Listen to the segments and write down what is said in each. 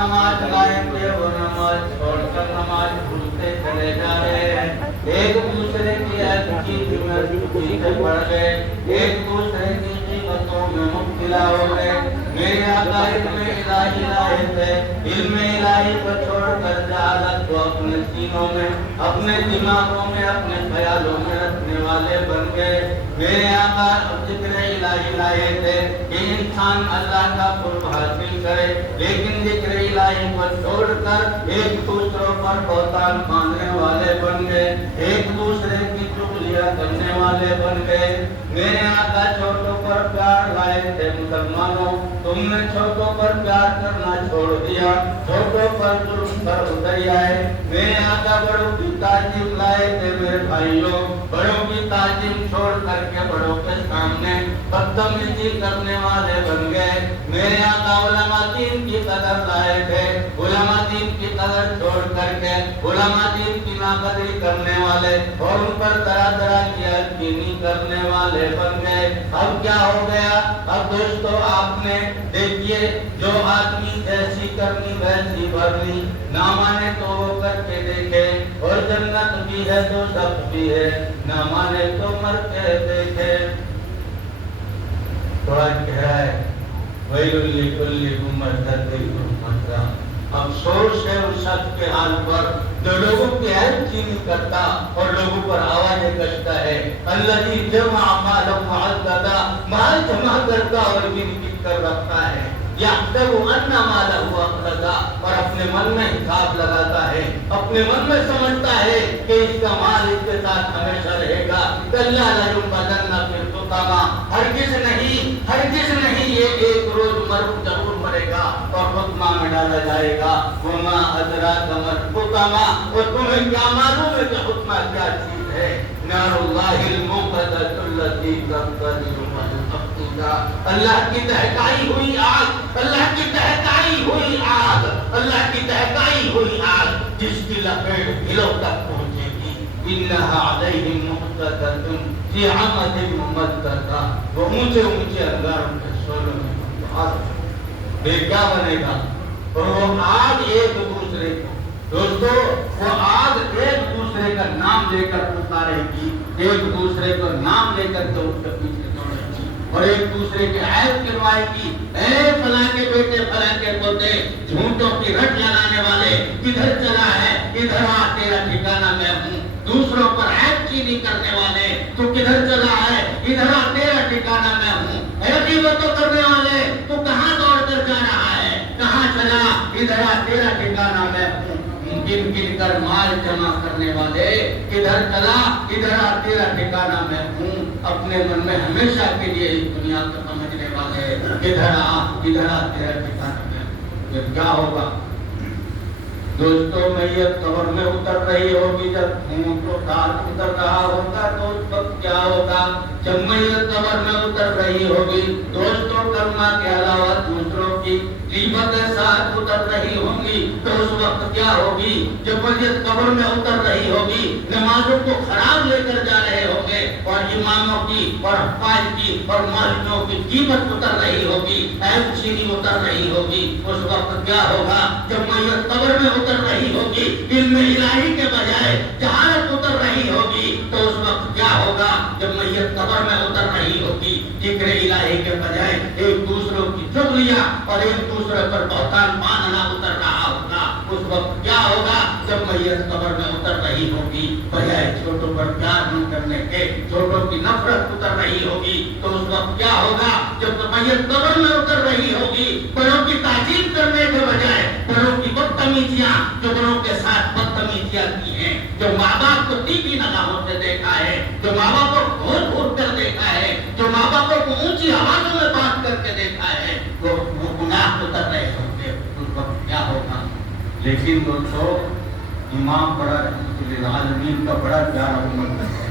نماز قائم تھے وہ نماز چھوڑ کر نماز بھولتے چلے جا رہے ہیں، ایک دوسرے کی عزت میں پیچھے پڑ گئے، ایک دوسرے کی غیبتوں میں مبتلا ہو گئے۔ میرے آقا علم الہی لائے تھے، علم الہی کو چھوڑ کر جہالت کو اپنے سینوں میں، اپنے دماغوں میں، اپنے خیالوں میں رکھنے والے بن گئے۔ میرے آقا ذکر الہی لائے تھے کہ انسان اللہ کا قرب حاصل کرے، لیکن ذکر الہی کو چھوڑ کر ایک دوسروں پر بہتان باندھنے والے بن گئے، ایک دوسرے کی چغلیاں کرنے والے بن گئے۔ میرے آقا چھوٹوں پر پیار لائے تھے، مسلمانوں تم نے چھوٹوں پر پیار کرنا چھوڑ دیا، چھوٹوں پر ظلم کر اتر آئے۔ میرے آقا بڑوں کی تعظیم لائے تھے، میرے بھائیوں بڑوں کی تعظیم چھوڑ کر کے بڑوں کے سامنے بدتمیزی کرنے والے بن گئے۔ میرے آقا علماء دین کی قدر لائے تھے، علماء دین کی قدر چھوڑ کر کے علماء دین کی ناقدری کرنے والے اور ان پر طرح طرح کی یقینی کرنے والے بن گئے۔ اب کیا ہو گیا؟ اب دوستو آپ نے دیکھیے جو آدمی جیسی کرنی ویسی بھرنی، نہ مانے تو وہ کر کے دیکھے، اور جنت بھی ہے دوزخ بھی ہے، نہ مانے تو مر کے دیکھے۔ قرآن کہہ رہا ہے وَيْلٌ لِكُلِّ هُمَزَةٍ لُمَزَّةٍ، افسوس ہے اس شخص کے حال پر جو لوگوں کی عیب چینی کرتا اور لوگوں پر آوازیں کشتا ہے۔ الذی جمع مالا وعددا، مال جمع کرتا اور گن گن کر رکھتا ہے۔ یحسب ان مالہ اخلدا، اور اپنے من میں حساب لگاتا ہے، اپنے من میں سمجھتا ہے کہ اس کا مال اس کے ساتھ ہمیشہ رہے گا۔ کلا لیبدن فی الحطمہ، ہرگز نہیں یہ ایک روز ضرور مرے گا اور حطمہ میں ڈالا جائے گا۔ وما ادراک ما الحطمہ، اور تمہیں کیا معلوم ہے کہ حطمہ کیا چیز ہے؟ نار اللہ الموقدۃ التي تنتظر من الافئدہ، اللہ کی دہکائی ہوئی آگ، اللہ کی دہکائی ہوئی آگ، اللہ کی دہکائی ہوئی آگ جس کی لپیٹ دلوں تک پہنچے گی۔ انھا علیہم مؤصدۃ فی عمد ممددہ، وہ اونچے اونچے انگاروں کے شعلوں میں منتہا بے کیا بنے گا؟ اور وہ آگ ایک دوسرے کو، دوستو وہ آگ ایک دوسرے کا نام لے کر پکارے گی، ایک دوسرے کو نام لے کر کے اس کے پیچھے دوڑے گی اور ایک دوسرے کے عیب گنوائے گی۔ اے فلاں کے بیٹے، فلاں کے پوتے، جھوٹوں کی رٹ لگانے والے، کدھر چلا ہے؟ ادھر آ، تیرا ٹھکانہ میں ہوں۔ دوسروں پر عیب چینی کرنے والے، تو کدھر چلا ہے؟ ادھر آ، تیرا ٹھکانہ میں ہوں۔ اے غیبتوں کرنے والے، تو کہاں دوڑ کر جا رہا ہے؟ کہاں چلا؟ ادھر آ، تیرا ٹھکانہ میں ہوں۔ گن گن کر مال جمع کرنے والے، ادھر چلا، ادھر آ، تیرا ٹھکانہ میں ہوں۔ اپنے من میں ہمیشہ کے لیے اس دنیا کو سمجھنے والے، ادھر آ، تیرا ٹھکانہ میں ہوں۔ یہ کیا ہوگا دوستو؟ میت قبر میں اتر رہی ہوگی، جب خون کو ڈال اتر رہا ہوگا تو اس وقت کیا ہوگا؟ جب میت قبر میں اتر رہی ہوگی، دوستو کلمہ کے علاوہ دوسروں کی غیبتیں ساتھ اتر رہی ہوں گی، تو اس وقت کیا ہوگی؟ جب میت قبر میں اتر رہی ہوگی، نمازوں کو خراب لے کر جا رہے ہوں گے، اور اماموں کی اور حفاظ کی اور مولویوں کی غیبت اتر رہی ہوگی، عیب چینی اتر رہی ہوگی، اس وقت کیا ہوگا؟ جب میت قبر میں اتر رہی ہوگی، علم الہی کے بجائے جہالت اتر رہی ہوگی، تو اس وقت کیا ہوگا؟ جب میت قبر میں اتر رہی ہوگی، ذکر الہی کے بجائے ایک دوسروں کی چغلیاں اور ایک دوسرے پر بہتان باندھنا اتر رہا ہوگا، اس وقت کیا ہوگا؟ جب میت قبر میں اتر رہی ہوگی، بجائے چھوٹوں پر پیار نہ کرنے کے چھوٹوں کی نفرت اتر رہی ہوگی، تو اس وقت کیا ہوگا؟ جب میت قبر میں اتر رہی ہوگی، بڑوں کی تعظیم کرنے کے بجائے بڑوں کی بدتمیزیاں، جو بڑوں کے ساتھ بدتمیزیاں کی ہیں، جو ماں باپ کو ٹیپی نگاہوں سے دیکھا ہے، جو ماں باپ کو گھور گھور کر دیکھا ہے، جو ماں باپوں کو اونچی آوازوں میں بات کر کے دیکھا ہے، وہ گناہ اتر رہے ہوں گے، اس وقت کیا ہوگا؟ لیکن دوستو امام بڑا رحمت للعالمین کا بڑا پیارا امت ہے۔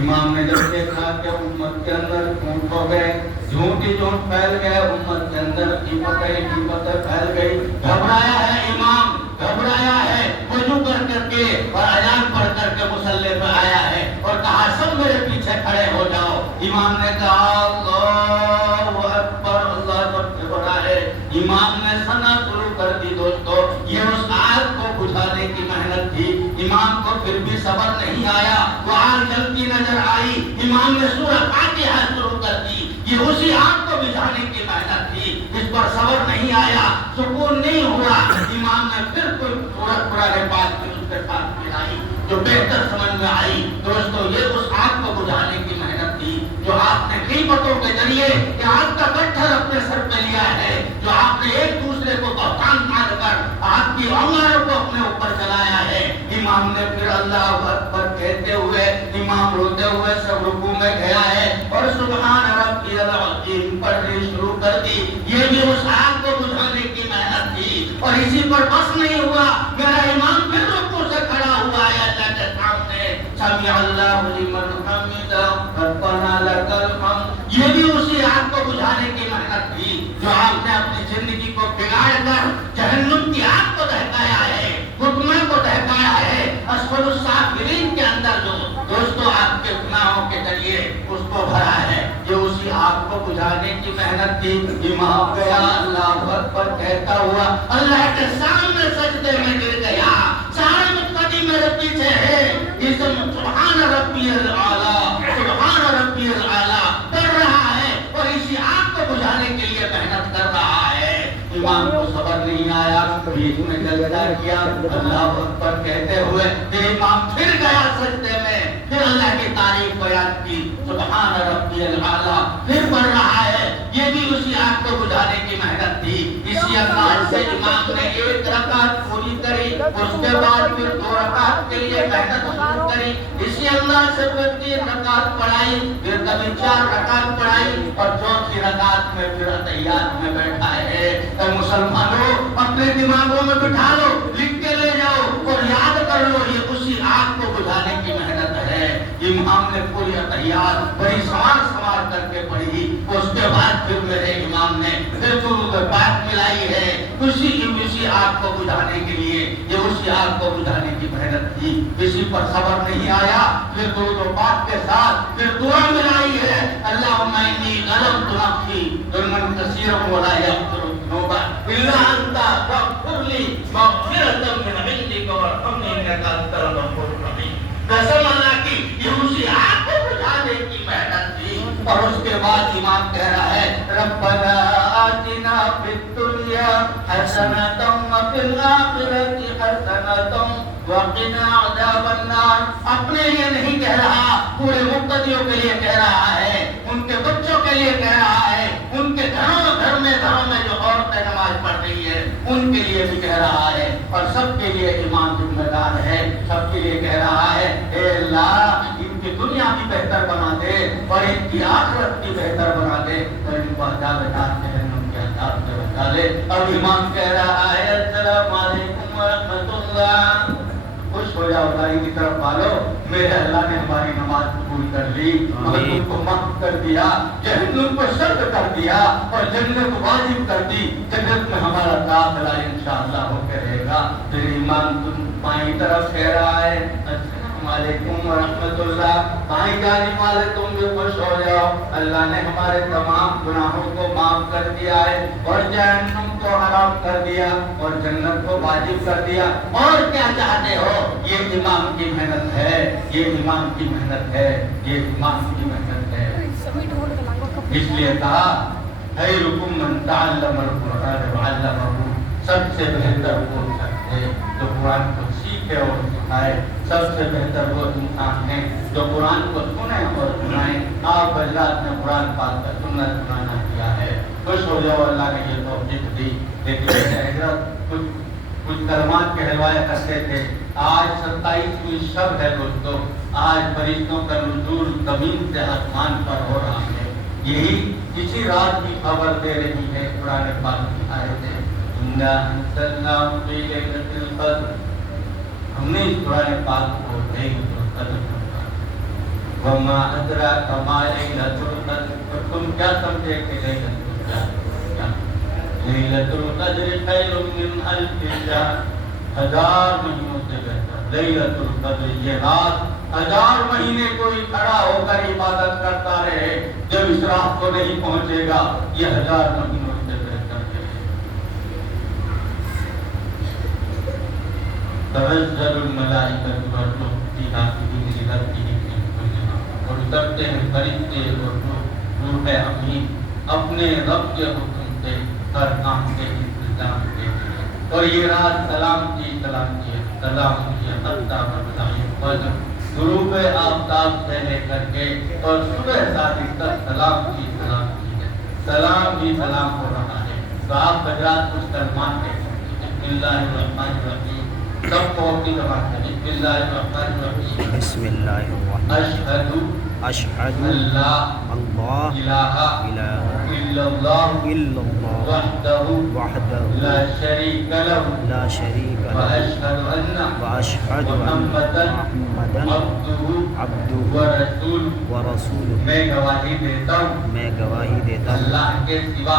امام نے جب دیکھا کہ امت کے اندر جھوٹ ہو گئے، جھوٹ ہی جھوٹ پھیل گئے، امت کے اندر غیبتیں پھیل گئی، گھبرایا ہے امام، گھبرایا ہے، وضو کر کے اور اذان پڑھ کر کے مصلی پہ آیا ہے اور کہا سب میرے پیچھے کھڑے ہو جاؤ۔ امام نے کہا اللہ اکبر، اللہ سب سے بڑا ہے۔ امام نے سن پڑھنا شروع کر دی دوستو. یہ اس آگ کو بجھانے کی محنت تھی. امام کو پھر بھی صبر نہیں آیا. وہ آگ جلتی نظر آئی. امام نے سورہ فاتحہ شروع کر دی. یہ اسی آگ کو بجھانے کی محنت تھی. اس پر صبر نہیں آیا, سکون نہیں ہوا. امام نے پھر کوئی سورت قرآن پاک کی اس کے ساتھ ملائی جو بہتر سمجھ میں آئی. دوستو یہ اس آگ کو بجھانے کی محنت تھی جو آپ نے غیبتوں کے ذریعے کہ آگ کا گٹھر اپنے سر پہ لیا ہے, جو آپ نے ایک دوسرے کو بہتان مان کر آپ کی انگاروں کو اپنے اوپر چلایا ہے. امام نے پھر اللہ اکبر کہتے ہوئے, امام روتے ہوئے سب رکوع میں گیا ہے اور سبحان ربی العظیم پڑھنی شروع کر دی. یہ بھی اس آگ کو بجھانے کی محنت تھی. اور اسی پر بس نہیں ہوا, میرا امام پھر رکوع سے کھڑا ہوا ہے اللہ کے سامنے, سمع اللہ لمن حمدہ ربنا لک الحمد. یہ بھی اسی آگ کو بجھانے کی محنت تھی جو آپ نے اپنی زندگی کو بگاڑ کر جہنم کی آگ کو دہکایا ہے, حکمہ کو دہکایا ہے, اسفل السافلین کے اندر جو دوستو آپ کے گناہوں کے ذریعے اس کو بھرا ہے. یہ اسی آگ کو بجھانے کی محنت تھی. امام گیا اللہ اکبر کہتا ہوا اللہ کے سامنے سجدے میں گر گیا. سارے مقتدی میرے پیچھے ہے. سبحان ربی الاعلی سبحان ربی الاعلی پڑھ رہا ہے اور اسی آگ کو بجھانے کے لیے محنت کر رہا ہے. امام کو صبر نہیں آیا, بیچ میں جلدہ کیا اللہ اکبر کہتے ہوئے. پھر امام پھر گیا سجدے میں, پھر اللہ کی تعریف بیان کی سبحان ربی الاعلی پھر پڑھ رہا ہے. یہ بھی اسی آگ کو بجھانے کی محنت تھی. اسی انداز سے امام نے ایک رکعت پوری کری, اس کے بعد پھر 2 رکعت کے لیے محنت شروع کری. اسی انداز سے پھر 3 رکعت پڑھائی, پھر کبھی 4 رکعت پڑھائی اور چوتھی رکعت میں پھر تحیات میں بیٹھا ہے. اے مسلمانوں اپنے دماغوں میں بٹھا لو, لکھ کے لے جاؤ اور یاد کر لو یہ اسی آگ کو بجھانے کی محنت ہے. امام نے پوری تحیات بڑی سوار کر کے پڑھی. اس کے بعد پھر میرے امام نے پھر درود پاک ملائی ہے اسی آگ کو بجھانے کے لیے. یہ اسی آگ کو بجھانے کی محنت تھی. کسی پر صبر نہیں آیا, پھر درود پاک کے ساتھ پھر دعا ملائی ہے اللہم انی ظلمت نفسی ظلما کثیرا ولا یغفر الذنوب الا انت فاغفر لی مغفرۃ من عندک وارحمنی انک انت الغفور الرحیم. قسم اللہ کی یہ اسی آگ کو بجھانے کی محنت تھی. اور اس کے بعد امام کہہ رہا ہے ربنا آتنا فی الدنیا حسنۃ وفی الآخرۃ حسنۃ وقنا عذاب النار. اپنے لیے نہیں کہہ رہا, پورے مقتدیوں کے لیے کہہ رہا ہے, ان کے بچوں کے لیے کہہ رہا ہے, ان کے گھروں میں جو عورتیں نماز پڑھ رہی ہے ان کے لیے بھی کہہ رہا ہے. اور سب کے لیے امام ذمہ دار ہے, سب کے لیے کہہ رہا ہے اے اللہ ان کی دنیا بھی بہتر بنا دے اور ان کی آخرت بھی بہتر بنا دے اور ان کو عذاب جہنم کے عذاب سے بچا دے. اور امام کہہ رہا ہے السلام علیکم ورحمۃ اللہ. خوش ہو جاؤ دائی کی طرف والو, میرے اللہ نے ہماری نماز قبول کر لی, مغفرت کو معاف کر دیا, جہنم کو شرط کر دیا اور جنت واجب کر دی. جنت میں ہمارا داخلہ انشاءاللہ ہو کے رہے گا. پھر امام تم بائیں طرف کہہ رہا ہے السلام علیکم ورحمۃ اللہ. بائیں جانب والے تم بھی خوش ہو جاؤ, اللہ نے ہمارے تمام گناہوں کو معاف کر دیا ہے اور جہنم کو حرام کر دیا اور جنت کو واجب کر دیا. اور کیا چاہتے ہو؟ یہ امام کی محنت ہے, یہ امام کی محنت ہے, یہ امام کی محنت ہے. اس لیے کہا خیرکم من تعلم القرآن وعلمہ. سب سے بہتر وہ شخص ہے جو قرآن کو سیکھے اور سکھائے. سب سے بہتر وہ انسان ہے جو قرآن کو سنے اور سنائے. آپ حضرات نے قرآن پاک کا سنت سنانا کیا ہے. خوش ہو جاؤ, اللہ نے یہ توفیق دی. لیکن حضرت کچھ کلمات کہلوایا کرتے تھے. آج 27ویں شب ہے دوستو, آج فرشتوں کا نزول زمین سے آسمان پر ہو رہا ہے. یہی اسی رات کی خبر دے رہی ہے قرآن پاک کی آیتیں. اِنَّا أَنزَلْنَاهُ فِي لَيْلَةِ الْقَدْرِ. ہم نے اس قرآن پاک کو لیلۃ القدر کہا. وَمَا أَدْرَاكَ مَا لَيْلَةُ الْقَدْرِ. اور تم کیا سمجھے کہ لیلۃ القدر, لیلۃ القدر خیر من الف شہر. 1000 مہینوں سے بہتر لیلۃ القدر. یہ رات 1000 مہینے کوئی کھڑا ہو کر عبادت کرتا رہے, جب اس رات کو نہیں پہنچے گا یہ 1000 مہینوں سے بہتر ہے. تنزل الملائکۃ والروح فیہا بإذن ربہم من کل امر، اور اترتے ہیں فرشتے اور روح امین اپنے رب کے حکم سے ہر کام کے انتظام کے لیے۔ اور یہ رات سلامتی سلامتی ہے، سلامتی ہے حتی مطلع الفجر، غروب آفتاب سے لے کر کے اور صبح صادق تک سلامتی سلامتی ہے، سلام ہی سلام ہو رہا ہے۔ تو آپ حضرات کچھ کلمات کہتے ہیں، بسم اللہ الرحمن الرحیم، سب کو اپنی زبان سے بسم اللہ الرحمن الرحیم، بسم اللہ الرحمن اشہد اللہ الہ الا اللہ وحدہ لا شریک لہ لا شریک لہ واشہد ان محمدًا عبدہ ورسولہ، میں گواہی دیتا ہوں اللہ کے سوا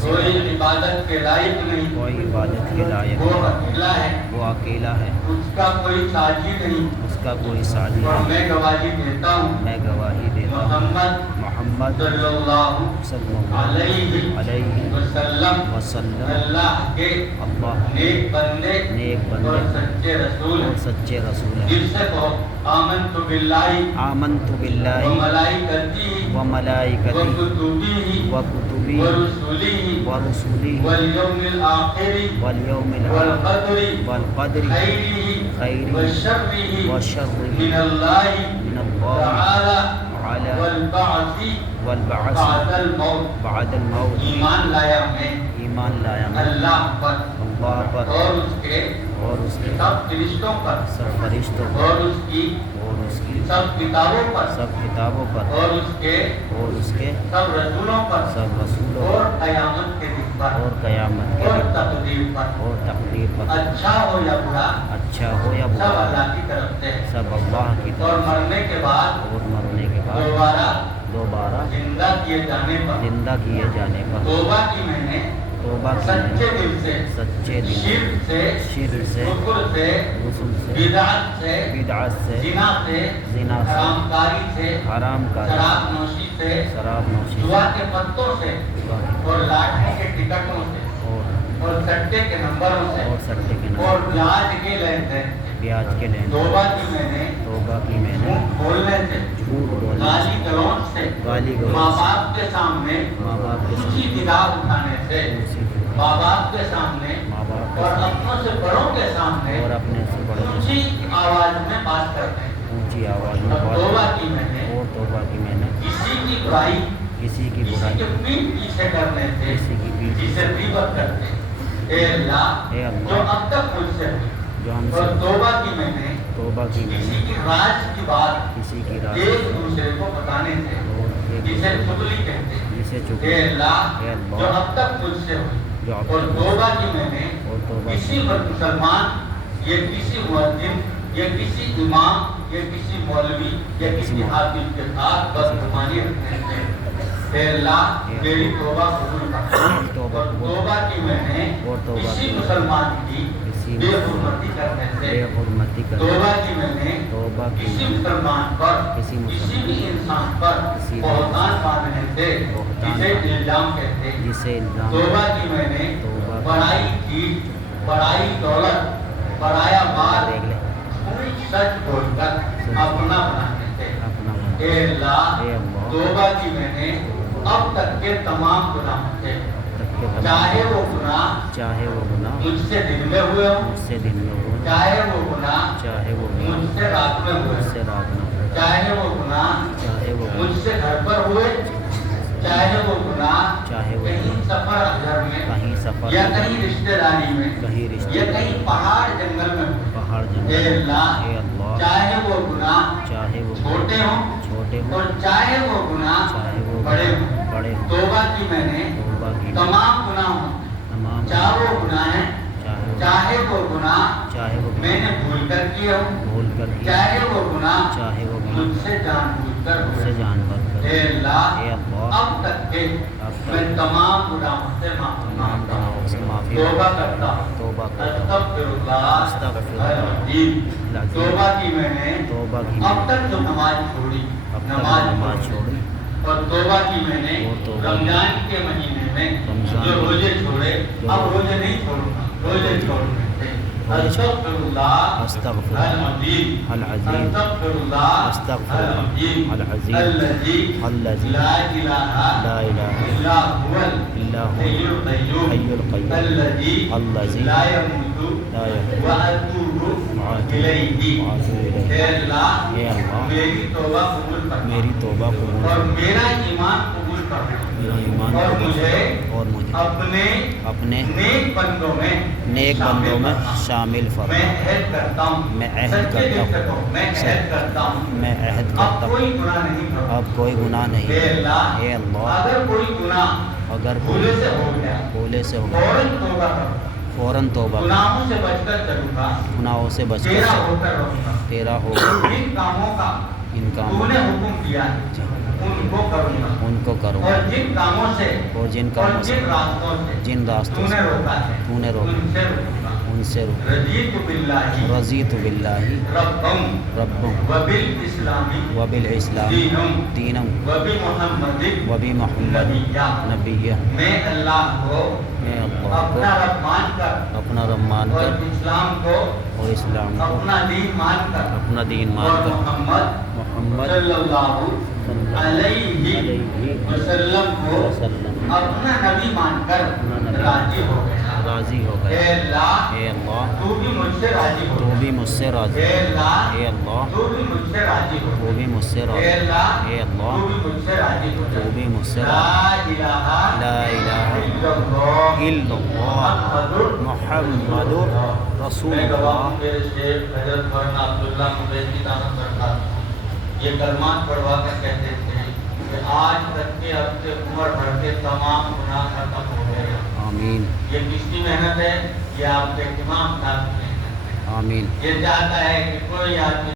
کوئی عبادت کے لائق نہیں، کوئی عبادت کے لائق وہ اکیلا ہے، وہ اکیلا ہے، اس کا کوئی ساجی نہیں، اس کا کوئی ساجی اور نہیں، میں گواہی دیتا ہوں میں گواہی دیتا ہوں محمد محمد صلی اللہ صلی اللہ علیہ وسلم وسلم اللہ کے اللہ نیک بندے نیک بندے اور سچے رسول اور ہیں۔ سچے رسول ہیں۔ دل سے کہو آمنت باللہ آمنت باللہ وملائکتہ وملائکتہ وکتبہ وکتبہ ورسلہ ورسلہ والیوم الآخر والیوم الآخر والقدر والقدر خیرہ خیرہ وشرہ وشرہ من اللہ من اللہ تعالی تعالی والبعث والبعث بعد الموت۔ بعد الموت، ایمان لایا میں ایمان لایا میں اللہ پر اللہ پر اور اس کے اور اس کے سب فرشتوں پر سب فرشتوں پر اور اس کی اور اس کی سب کتابوں پر سب کتابوں پر اور اس کے سب رسولوں پر سب رسولوں اور پر قیامت کے دن پر اور قیامت کے اور دن پر تقدیر پر، اور تقدیر پر، اچھا ہو یا برا اچھا ہو یا سب برا اللہ کی طرف سے ہے۔ سب اللہ کی اور طرف مرنے کے بعد اور مرنے کے بعد دوبارہ زندہ کیے جانے پر زندہ کیے جانے پر توبہ کی میں نے توبہ کی سچے میں دل سے، سچے دل سے، شرک سے، شرک سے، کفر سے، رسل سے، بدعت سے، بدعت سے، زنا سے، زنا سے، حرام کاری سے، حرام کاری، شراب نوشی سے، شراب نوشی جوا کے پتوں سے اور لاٹھی کے ٹکٹوں سے اور سٹے کے نمبروں سے اور سٹے کے نمبر اور بیاج کے لین دین، بیاج کے لین، توبہ کی میں نے توبہ کی میں نے جھوٹ بولنے سے، جھوٹ بولنے گالی گلوچ سے، گالی گلوچ ماں سے، باپ کے سامنے ماں باپ کے اونچی سامنے کتاب اٹھانے سے، اونچی ماں باپ کے سامنے ماں باپ کے اور سامنے اپنوں سے بڑوں کے سامنے اور اپنے سے بڑے اونچی آواز میں بات کرتے ہیں۔ اونچی آواز میں اور توبہ بات کی میں نے اور توبہ کی میں نے کسی کی برائی کسی کی کسی برائی کے پیٹ پیچھے کرنے سے، کسی کی پیٹھ جسے غیبت کرتے ہیں، اے اللہ اے اللہ، جو اب تک مجھ سے ہوئی، جو ہم اور سے توبہ کی میں نے توبہ کی میں کسی نے کی راز کی بات کسی کی رات ایک دوسرے کو بتانے سے، اور ایک جسے چگلی کہتے ہیں، جسے اے چکے اللہ اے جو اللہ، اب تک مجھ سے ہوئی، جو اب اور تک توبہ کی میں نے اور توبہ کسی مسلمان یا کسی مؤذن یا کسی امام یا کسی مولوی یا کسی حافظ کے ساتھ بدگمانی رکھنے سے، اے اللہ میری توبہ قبول کر، اور توبہ کی میں نے اور توبہ کسی کی مسلمان کی کسی بے حرمتی کرنے سے، بے حرمتی کر توبہ کی میں نے توبہ کی کسی میں نے مسلمان پر کسی مسلمان بھی انسان پر کسی بھی بہتان باندھنے سے، بہتان جسے باندھنے الزام کہتے ہیں، جسے الزام توبہ کی میں نے توبہ کی بڑائی چیز، بڑائی دولت، بڑایا مال دیکھ لے سچ بول کر اپنا بنانے سے، اپنا اے اللہ اے اللہ، توبہ کی میں نے اب تک کے تمام گناہوں سے، تک کے تمام چاہے وہ گناہ چاہے وہ گناہ مجھ سے دن میں ہوئے ہوں، مجھ سے دن میں ہو چاہے وہ گناہ چاہے وہ گناہ مجھ سے رات میں ہوئے مجھ ہوں، سے رات میں ہو چاہے وہ گناہ چاہے وہ مجھ گناہ سے گھر پر ہوئے، چاہے وہ گناہ چاہے وہ کہیں گناہ سفر گھر میں کہیں سفر یا کہیں رشتہ داری میں کہیں رشتے یا کہیں پہاڑ جنگل میں ہوئے، پہاڑ اے جنگل اللہ اے اللہ چاہے وہ گناہ چاہے وہ چھوٹے ہوں چھوٹے اور ہوں چاہے وہ گناہ چاہے وہ بڑے ہوں، بڑے ہوں توبہ کی میں نے توبہ کی تمام گناہوں تمام چاہے وہ گناہ ہیں، چاہے وہ گناہ چاہے وہ میں نے بھول کر کیے ہوں، بھول کر کی چاہے وہ گناہ چاہے وہ مجھ گناہ سے جان بوجھ کر مجھ سے ہوئے، جانور کر اے اللہ اے اللہ اب تک کے اب تک میں تمام گناہوں سے معافی تمام مانگتا ہوں، گناہوں سے معافی توبہ کرتا ہوں، توبہ کرتا ہوں استغفر استغفر اللہ العظیم۔ العظیم۔ توبہ کی میں نے توبہ کی اب میں تک جو نماز چھوڑی، اب تک نماز نماز چھوڑی اور توبہ کی میں نے اور توبہ رمضان کے مہینے میں رمضان جو روزے چھوڑے، جو اب روزے نہیں چھوڑوں گا، روزے چھوڑنے سے ہونے چاہیے استغفرullah استغفر العظیم العظیم استغفرullah استغفر العظیم العظیم الذي الذي لا الہ لا الہ الا هو الا هو الحي القیوم الحي القيوم الذي الذي لا يموت لا يموت واتوب وأتوب الیہ إليه اے اللہ اے اللہ میری توبہ قبول فرما میری توبہ قبول اور فرما میرا ایمان قبول فرما میرا ایمان اور قبول مجھے فرما اور مجھے اپنے اپنے نیک بندوں میں نیک بندوں میں فرما۔ شامل میں فرما عہد کرتا ہوں میں عہد سچے کرتا دل سے ہوں کہو، میں عہد کرتا ہوں میں عہد اب کرتا ہوں کوئی گناہ نہیں کروں اب کوئی گناہ نہیں اے اللہ اے اللہ اگر کوئی گناہ اگر بھولے سے ہو گیا بھولے سے ہو فوراً توبہ کروں فوراً توبہ کر گناہوں سے بچ کر چلوں گا گناہوں سے بچ تیرا کر ہو کر رہوں گا تیرا ہو کر جن کاموں کا ان تو کاموں نے حکم دیا ہے ان کو کروں گا ان کو کرو اور جن کاموں سے اور جن اور کاموں سے جن راستوں سے جن راستوں تو سے نے روکا ہے تو نے روکا ان سے رکوں گا ان سے روک رضیت باللہ رضیت باللہ ربم رب وبالاسلامی وبالاسلام دینم دینم وبمحمد وبمحمد نبیہ نبیہ میں اللہ کو میں اللہ کو اپنا رب مان کر اپنا رب مان اور کر اسلام کو اور اسلام کو اپنا دین مان کر اپنا دین مان اور کر محمد محمد صلی اللہ علیہ علیہ وسلم کو وسلم اپنا نبی مان کر اپنا نبی راضی ہو گیا راضی ہو اے گیا اللہ اے اللہ تو بھی مجھ سے راضی ہو تو بھی مجھ سے راضی اے اللہ اے اللہ تو بھی مجھ سے راضی ہو تو بھی مجھ سے اے راضی اللہ اے اللہ تو بھی مجھ سے راضی ہو تو بھی مجھ سے لا راضی الہ لا الہ الا اللہ الا اللہ محمد رسول میں گواہ اللہ ہوں میرے شیخ حضرت مولانا عبداللہ مبید کی دامت برکات یہ کلمات پڑھوا کر کہتے تھے کہ آج تک کے اب سے عمر بھر کے تمام گناہ ختم ہو گئے ہیں۔ آمین یہ کس کی محنت ہے؟ یہ آپ کے تمام صاحب کی محنت ہے۔ آمین یہ چاہتا ہے کہ کوئی آدمی